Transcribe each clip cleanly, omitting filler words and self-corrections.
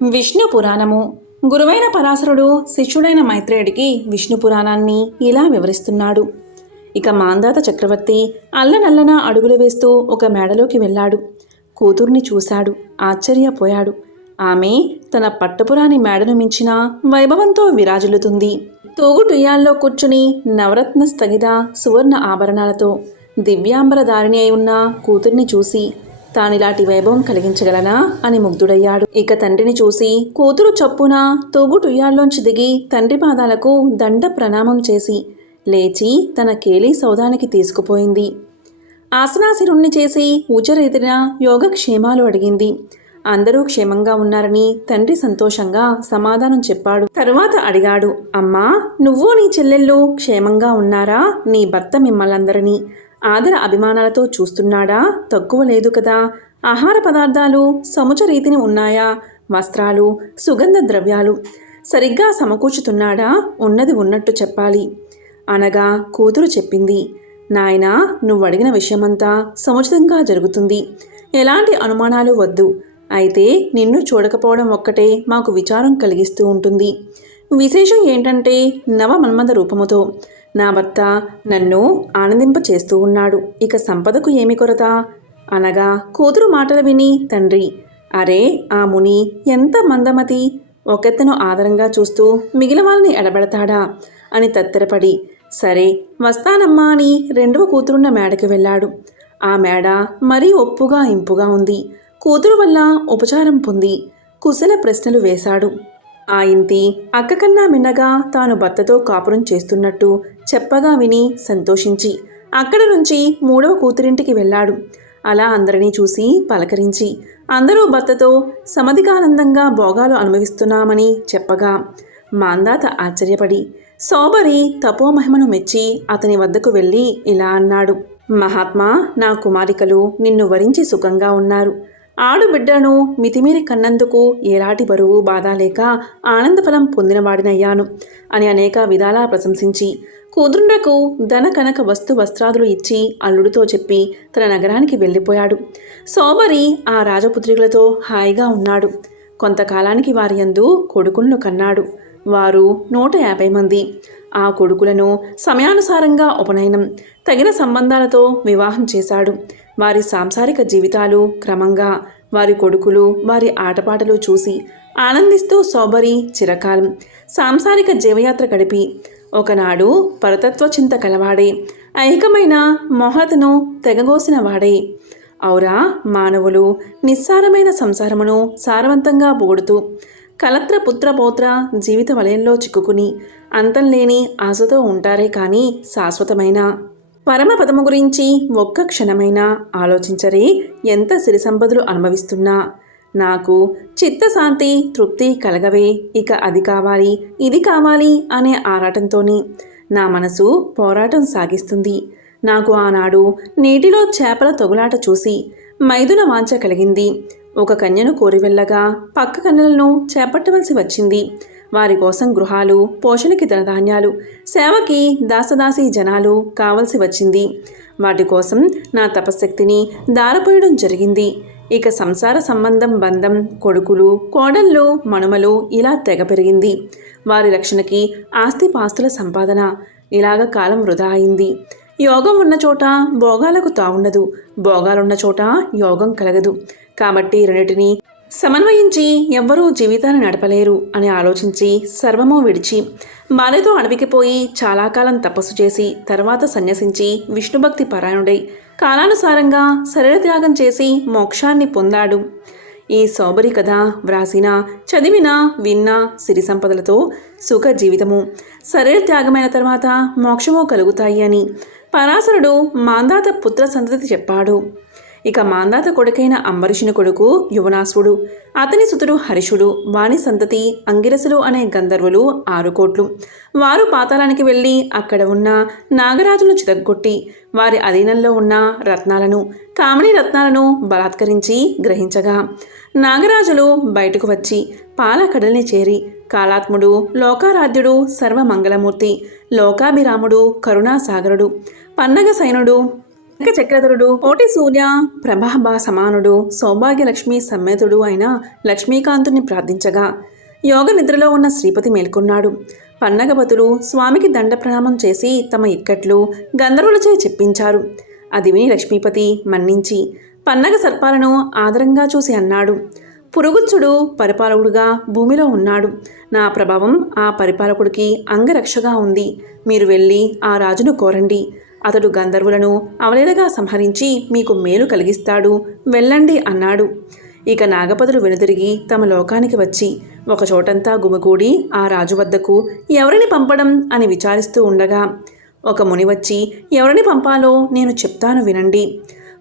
విష్ణు పురాణము. గురువైన పరాశరుడు శిష్యుడైన మైత్రేయుడికి విష్ణు పురాణాన్ని ఇలా వివరిస్తున్నాడు. ఇక మాంధాత చక్రవర్తి అల్లనల్లన అడుగులు వేస్తూ ఒక మేడలోకి వెళ్ళాడు. కూతుర్ని చూశాడు, ఆశ్చర్యపోయాడు. ఆమె తన పట్టపురాని మేడను మించిన వైభవంతో విరాజిల్లుతుంది. తూగుటుయ్యాల్లో కూర్చుని నవరత్న స్థగిత సువర్ణ ఆభరణాలతో దివ్యాంబరధారిణి అయి ఉన్న కూతుర్ని చూసి తానిలాంటి వైభవం కలిగించగలనా అని ముగ్ధుడయ్యాడు. ఇక తండ్రిని చూసి కూతురు చప్పున తూగుటుయ్యాల్లోంచి దిగి తండ్రి పాదాలకు దండ ప్రణామం చేసి లేచి తన కేలీ సౌధానికి తీసుకుపోయింది. ఆసనాసిరుణ్ణి చేసి ఉచరీతిన యోగక్షేమాలు అడిగింది. అందరూ క్షేమంగా ఉన్నారని తండ్రి సంతోషంగా సమాధానం చెప్పాడు. తరువాత అడిగాడు, అమ్మా, నువ్వు నీ చెల్లెళ్ళు క్షేమంగా ఉన్నారా? నీ భర్త మిమ్మల్నందరినీ ఆదర అభిమానాలతో చూస్తున్నాడా? తక్కువ లేదు కదా? ఆహార పదార్థాలు సముచ రీతిని ఉన్నాయా? వస్త్రాలు, సుగంధ ద్రవ్యాలు సరిగ్గా సమకూర్చుతున్నాడా? ఉన్నది ఉన్నట్టు చెప్పాలి అనగా కూతురు చెప్పింది, నాయనా, నువ్వు అడిగిన విషయమంతా సముచితంగా జరుగుతుంది. ఎలాంటి అనుమానాలు వద్దు. అయితే నిన్ను చూడకపోవడం ఒక్కటే మాకు విచారం కలిగిస్తూ ఉంటుంది. విశేషం ఏంటంటే నవ మన్మథ రూపముతో నా భర్త నన్ను ఆనందింప చేస్తూ ఉన్నాడు. ఇక సంపదకు ఏమి కొరత అనగా కూతురు మాటలు విని తండ్రి, అరే ఆ ముని ఎంత మందమతి, ఒకెత్తను ఆదరంగా చూస్తూ మిగిలిన వాళ్ళని ఎడబెడతాడా అని తత్తరపడి సరే వస్తానమ్మా అని రెండవ కూతురున్న మేడకి వెళ్ళాడు. ఆ మేడ మరీ ఒప్పుగా ఇంపుగా ఉంది. కూతురు వల్ల ఉపచారం పొంది కుశల ప్రశ్నలు వేశాడు. ఆ ఇంటి అక్కకన్నా మిన్నగా తాను భర్తతో కాపురం చేస్తున్నట్టు చెప్పగా విని సంతోషించి అక్కడ నుంచి మూడవ కూతురింటికి వెళ్ళాడు. అలా అందరినీ చూసి పలకరించి అందరూ భర్తతో సమధికానందంగా భోగాలు అనుభవిస్తున్నామని చెప్పగా మాంధాత ఆశ్చర్యపడి సోబరి తపోమహిమను మెచ్చి అతని వద్దకు వెళ్ళి ఇలా అన్నాడు, మహాత్మా, నా కుమారికలు నిన్ను వరించి సుఖంగా ఉన్నారు. ఆడుబిడ్డను మితిమీరి కన్నందుకు ఎలాంటి బరువు బాధ లేక ఆనందఫలం పొందినవాడినయ్యాను అని అనేక విధాలా ప్రశంసించి కూతురుండకు ధన కనక వస్త్రాదులు ఇచ్చి అల్లుడితో చెప్పి తన నగరానికి వెళ్ళిపోయాడు. సోబరి ఆ రాజపుత్రికలతో హాయిగా ఉన్నాడు. కొంతకాలానికి వారి యందు కొడుకులను కన్నాడు. వారు 150 మంది. ఆ కొడుకులను సమయానుసారంగా ఉపనయనం, తగిన సంబంధాలతో వివాహం చేశాడు. వారి సాంసారిక జీవితాలు క్రమంగా వారి కొడుకులు వారి ఆటపాటలు చూసి ఆనందిస్తూ సోబరి చిరకాలం సాంసారిక జీవయాత్ర గడిపి ఒకనాడు పరతత్వ చింత కలవాడే, ఐహికమైన మోహతను తెగగోసిన వాడే, ఔరా మానవులు నిస్సారమైన సంసారమును సారవంతంగా పొగుడుతూ కలత్ర పుత్ర పౌత్ర జీవిత వలయంలో చిక్కుకుని అంతంలేని ఆశతో ఉంటారే కానీ శాశ్వతమైన పరమపదము గురించి ఒక్క క్షణమైనా ఆలోచించరే. ఎంత సిరి సంపదలు అనుభవిస్తున్నా నాకు చిత్తశాంతి తృప్తి కలగవే. ఇక అది కావాలి ఇది కావాలి అనే ఆరాటంతోనే నా మనసు పోరాటం సాగిస్తుంది. నాకు ఆనాడు నీటిలో చేపల తొగులాట చూసి మైదున వాంఛ కలిగింది. ఒక కన్యను కోరి వెళ్ళగా పక్క కన్యలను చేపట్టవలసి వచ్చింది. వారి కోసం గృహాలు, పోషణకి ధనధాన్యాలు, సేవకి దాసదాసి జనాలు కావలసి వచ్చింది. వాటి కోసం నా తపశక్తిని దారపోయడం జరిగింది. ఇక సంసార సంబంధం బంధం, కొడుకులు, కోడళ్ళు, మనుమలు ఇలా తెగ పెరిగింది. వారి రక్షణకి ఆస్తిపాస్తుల సంపాదన. ఇలాగ కాలం వృధా అయింది. యోగం ఉన్న చోట భోగాలకు తావుండదు, భోగాలున్న చోట యోగం కలగదు. కాబట్టి రెండిటిని సమన్వయించి ఎవ్వరూ జీవితాన్ని నడపలేరు అని ఆలోచించి సర్వమూ విడిచి భార్యతో అడవికి పోయి చాలా కాలం తపస్సు చేసి తర్వాత సన్యసించి విష్ణుభక్తి పరాయణుడై కాలానుసారంగా శరీర త్యాగం చేసి మోక్షాన్ని పొందాడు. ఈ సోబరి కథ వ్రాసిన, చదివిన, విన్న సిరి సంపదలతో సుఖ జీవితము, శరీర త్యాగమైన తర్వాత మోక్షము కలుగుతాయి అని పరాశరుడు మాంధాత పుత్ర సంతతి చెప్పాడు. ఇక మాంధాత కొడుకైన అంబరీషుని కొడుకు యువనాసుడు, అతని సుతుడు హరిషుడు, వాని సంతతి అంగిరసులు అనే గంధర్వులు 6 కోట్లు. వారు పాతాళానికి వెళ్ళి అక్కడ ఉన్న నాగరాజును చితగ్గొట్టి వారి అధీనంలో ఉన్న రత్నాలను, కామిని రత్నాలను బలాత్కరించి గ్రహించగా నాగరాజులు బయటకు వచ్చి పాలకడల్ని చేరి కాలాత్ముడు, లోకారాధ్యుడు, సర్వమంగళమూర్తి, లోకాభిరాముడు, కరుణాసాగరుడు, పన్నగ సైనుడు, ఇక చక్రధరుడు కోటి సూర్య ప్రభాభా సమానుడు సౌభాగ్యలక్ష్మి సమ్మేతుడు అయిన లక్ష్మీకాంతుని ప్రార్థించగా యోగ నిద్రలో ఉన్న శ్రీపతి మేల్కొన్నాడు. పన్నగపతులు స్వామికి దండ ప్రణామం చేసి తమ ఇక్కట్లు గంధర్వులచే చెప్పించారు. అది విని లక్ష్మీపతి మన్నించి పన్నగ సర్పాలను ఆదరంగా చూసి అన్నాడు, పురుగుచ్చుడు పరిపాలకుడుగా భూమిలో ఉన్నాడు. నా ప్రభావం ఆ పరిపాలకుడికి అంగరక్షగా ఉంది. మీరు వెళ్ళి ఆ రాజును కోరండి. అతడు గంధర్వులను అవలేలగా సంహరించి మీకు మేలు కలిగిస్తాడు. వెళ్ళండి అన్నాడు. ఇక నాగపదులు వెనుదిరిగి తమ లోకానికి వచ్చి ఒకచోటంతా గుమిగూడి ఆ రాజు వద్దకు ఎవరిని పంపడం అని విచారిస్తూ ఉండగా ఒక ముని వచ్చి ఎవరిని పంపాలో నేను చెప్తాను వినండి.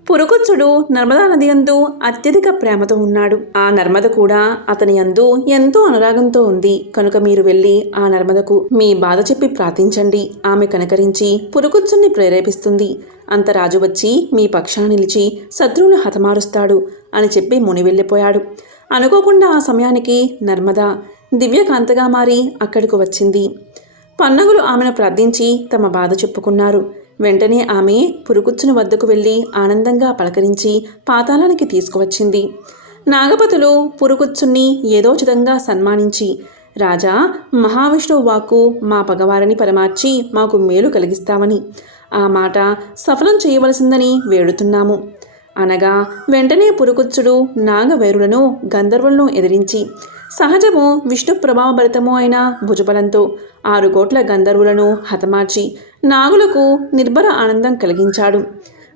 పురుగుచ్చుడు నర్మదా నది యందు అత్యధిక ప్రేమతో ఉన్నాడు. ఆ నర్మద కూడా అతని యందు ఎంతో అనురాగంతో ఉంది. కనుక మీరు వెళ్ళి ఆ నర్మదకు మీ బాధ చెప్పి ప్రార్థించండి. ఆమె కనకరించి పురుగుచ్చుని ప్రేరేపిస్తుంది. అంత రాజు వచ్చి మీ పక్షాన నిలిచి శత్రువును హతమారుస్తాడు అని చెప్పి ముని వెళ్ళిపోయాడు. అనుకోకుండా ఆ సమయానికి నర్మద దివ్యకాంతగా మారి అక్కడికి వచ్చింది. పన్నగులు ఆమెను ప్రార్థించి తమ బాధ చెప్పుకున్నారు. వెంటనే ఆమె పురుగుచ్చుని వద్దకు వెళ్ళి ఆనందంగా పలకరించి పాతాళానికి తీసుకువచ్చింది. నాగపతులు పురుగుచ్చుని ఏదోచితంగా సన్మానించి, రాజా, మహావిష్ణువు వాక్కు మా పగవారిని పరమార్చి మాకు మేలు కలిగిస్తామని ఆ మాట సఫలం చేయవలసిందని వేడుతున్నాము అనగా వెంటనే పురుగుచ్చుడు నాగవేరులను గంధర్వులను ఎదిరించి సహజము విష్ణు ప్రభావభరితము అయిన భుజబలంతో 6 కోట్ల గంధర్వులను హతమార్చి నాగులకు నిర్భర ఆనందం కలిగించాడు.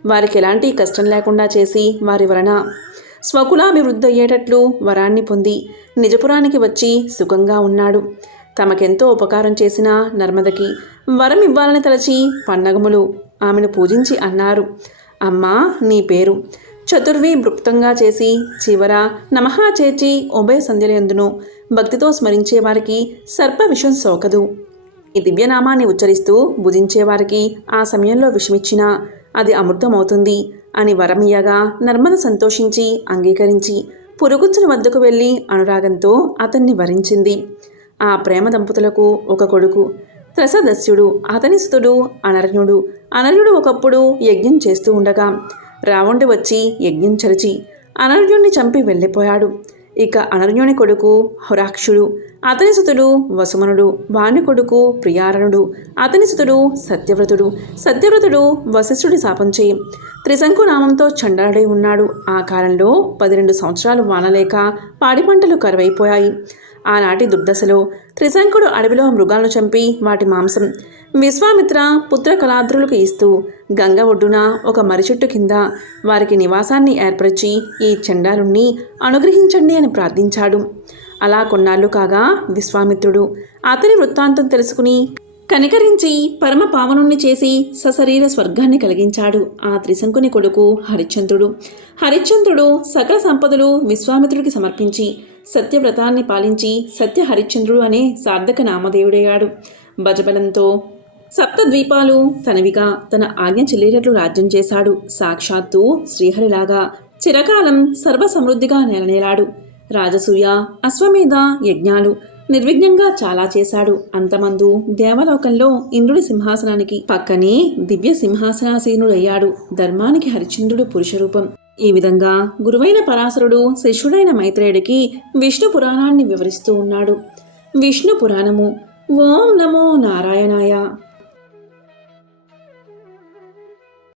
వారికి ఎలాంటి కష్టం లేకుండా చేసి వారి వలన స్వకులాభివృద్ధి అయ్యేటట్లు వరాన్ని పొంది నిజపురానికి వచ్చి సుఖంగా ఉన్నాడు. తమకెంతో ఉపకారం చేసిన నర్మదకి వరం ఇవ్వాలని తలచి పన్నగములు ఆమెను పూజించి అన్నారు, అమ్మా, నీ పేరు చతుర్వి భృప్తంగా చేసి చివర నమః చేర్చి ఉభయ సంధ్యలందును భక్తితో స్మరించే వారికి సర్ప విషం సోకదు. ఈ దివ్యనామాన్ని ఉచ్చరిస్తూ భుజించేవారికి ఆ సమయంలో విషమిచ్చినా అది అమృతమవుతుంది అని వరమియ్యగా నర్మద సంతోషించి అంగీకరించి పురుగుచ్చుని వద్దకు వెళ్ళి అనురాగంతో అతన్ని వరించింది. ఆ ప్రేమ దంపతులకు ఒక కొడుకు త్రసదస్యుడు, అతని సుతుడు అనర్యుడు. అనర్యుడు ఒకప్పుడు యజ్ఞం చేస్తూ ఉండగా రావణుడు వచ్చి యజ్ఞం చరిచి అనర్యుణ్ణి చంపి వెళ్ళిపోయాడు. ఇక అనర్యుని కొడుకు హొరాక్షుడు, అతని సుతుడు వసుమనుడు, వాని కొడుకు ప్రియారణుడు, అతని సుతుడు సత్యవ్రతుడు. సత్యవ్రతుడు వశిష్ఠుడి శాపంచే త్రిశంకు నామంతో చండాలుడై ఉన్నాడు. ఆ కాలంలో 12 సంవత్సరాలు వానలేక పాడి పంటలు కరువైపోయాయి. ఆనాటి దుర్దశలో త్రిశంకుడు అడవిలో మృగాలను చంపి వాటి మాంసం విశ్వామిత్ర పుత్ర కళాద్రులకు ఇస్తూ గంగ ఒడ్డున ఒక మర్రిచెట్టు కింద వారికి నివాసాన్ని ఏర్పరిచి ఈ చండాలుణ్ణి అనుగ్రహించండి అని ప్రార్థించాడు. అలా కొన్నాళ్ళు కాగా విశ్వామిత్రుడు అతని వృత్తాంతం తెలుసుకుని కనికరించి పరమ పావనుణ్ణి చేసి సశరీర స్వర్గాన్ని కలిగించాడు. ఆ త్రిశంకుని కొడుకు హరిశ్చంద్రుడు. హరిశ్చంద్రుడు సకల సంపదలు విశ్వామిత్రుడికి సమర్పించి సత్యవ్రతాన్ని పాలించి సత్య హరిశ్చంద్రుడు అనే సార్థక నామధేయుడయ్యాడు. భజబలంతో సప్తద్వీపాలు తనవిగా తన ఆజ్ఞ చెల్లేటట్లు రాజ్యం చేశాడు. సాక్షాత్తు శ్రీహరిలాగా చిరకాలం సర్వసమృద్ధిగా నెలనేలాడు. రాజసూయ అశ్వమేధ యజ్ఞాలు నిర్విఘ్నంగా చాలా చేశాడు. అంతమందు దేవలోకంలో ఇంద్రుడి సింహాసనానికి పక్కనే దివ్య సింహాసనాసీనుడయ్యాడు. ధర్మానికి హరిశ్చంద్రుడు పురుషరూపం. ఈ విధంగా గురువైన పరాశరుడు శిష్యుడైన మైత్రేయుడికి విష్ణు పురాణాన్ని వివరిస్తూ ఉన్నాడు. విష్ణు పురాణము. ఓం నమో నారాయణాయ.